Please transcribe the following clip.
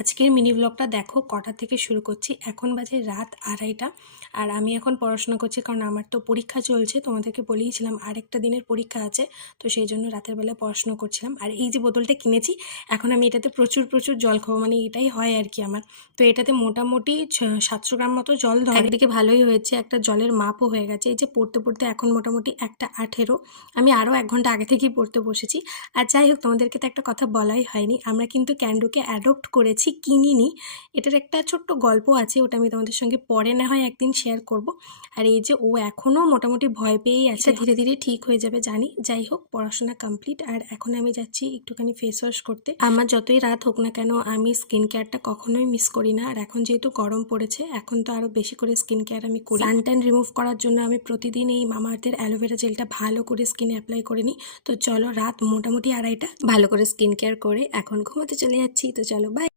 আজকের মিনি ব্লগটা দেখো কটা থেকে শুরু করছি। এখন বাজে রাত 2:30 আর আমি এখন পড়াশোনা করছি, কারণ আমার তো পরীক্ষা চলছে। তোমাদেরকে বলেইছিলাম আরেকটা দিনের পরীক্ষা আছে, তো সেই জন্য রাতের বেলায় পড়াশোনা করছিলাম। আর এই যে বোতলটা কিনেছি, এখন আমি এটাতে প্রচুর প্রচুর জল খাবো, মানে এটাই হয় আর কি আমার। তো এটাতে মোটামুটি 700 গ্রাম মতো জল ধরে। একদিকে ভালোই হয়েছে, একটা জলের মাপও হয়ে গেছে। এই যে পড়তে পড়তে এখন মোটামুটি 1:18। আমি আরও 1 ঘন্টা আগে থেকেই পড়তে বসেছি। আর যাই হোক, তোমাদেরকে তো একটা কথা বলাই হয়নি, আমরা কিন্তু ক্যান্ডোকে অ্যাডপ্ট করেছি, কিনিনি। এটার একটা ছোট্ট গল্প আছে, ওটা আমি তোমাদের সঙ্গে পরে না হয় একদিন শেয়ার করব। আর এই যে ও এখনও মোটামুটি ভয় পেয়েই আছে, ধীরে ধীরে ঠিক হয়ে যাবে জানি। যাই হোক, পড়াশোনা কমপ্লিট, আর এখন আমি যাচ্ছি একটুখানি ফেস ওয়াশ করতে। আমার যতই রাত হোক না কেন, আমি স্কিন কেয়ারটা কখনোই মিস করি না। আর এখন যেহেতু গরম পড়েছে, এখন তো আরও বেশি করে স্কিন কেয়ার আমি করি। সানট্যান রিমুভ করার জন্য আমি প্রতিদিন এই মামাআর্থের অ্যালোভেরা জেলটা ভালো করে স্কিনে অ্যাপ্লাই করে নিই। তো চলো, রাত মোটামুটি 2:30, ভালো করে স্কিন কেয়ার করে এখন ঘুমোতে চলে যাচ্ছি। তো চলো, বাই।